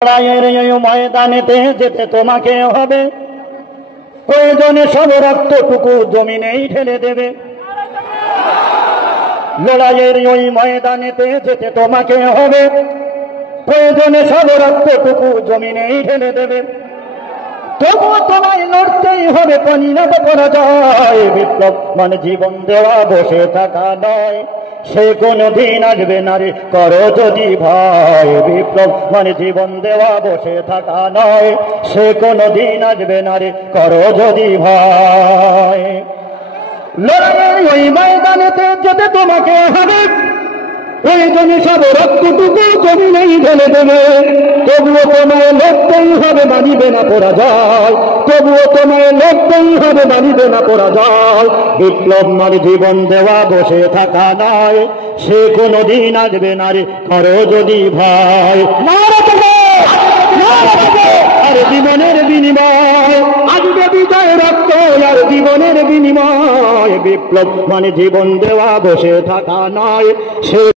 লড়াইয়ের এই ময়দানেতে যেতে তোমাকে হবে, প্রয়োজনে সব রক্তটুকু জমিনেই ঢেলে দেবে। লড়াইয়ের ওই ময়দানেতে যেতে তোমাকে হবে, প্রয়োজনে সব রক্তটুকু জমিনেই ঢেলে দেবে। তবুও তোমায় লড়তেই হবে পরিণত পরাজয়। বিপ্লব মানে জীবন দেওয়া, বসে থাকা নয়, সে কোনো দিন আসবে না রে, করো যদি ভয়। বিপ্লব মানে জীবন দেওয়া, বসে থাকা নয়, সে কোনো দিন আসবে না রে, করো যদি ভয়। লড়াইয়ের ওই ময়দানেতে যেতে তোমাকে হবে, প্রয়োজনে সব রক্তটুকু জমিনেই ঢেলে দেবে। তবুও তোমায় লড়তেই হবে, মানিবে না পরাজয়। তবুও তোমায় লড়তেই হবে, মানিবে না পরাজয়। বিপ্লব মানে জীবন দেওয়া, বসে থাকা নয়, সে কোনো দিন আসবে না রে, করো যদি ভয়। আর জীবনের বিনিময় আসবে বিজয়, রক্ত আর জীবনের বিনিময়। বিপ্লব মানে জীবন দেওয়া, বসে থাকা নয়, সে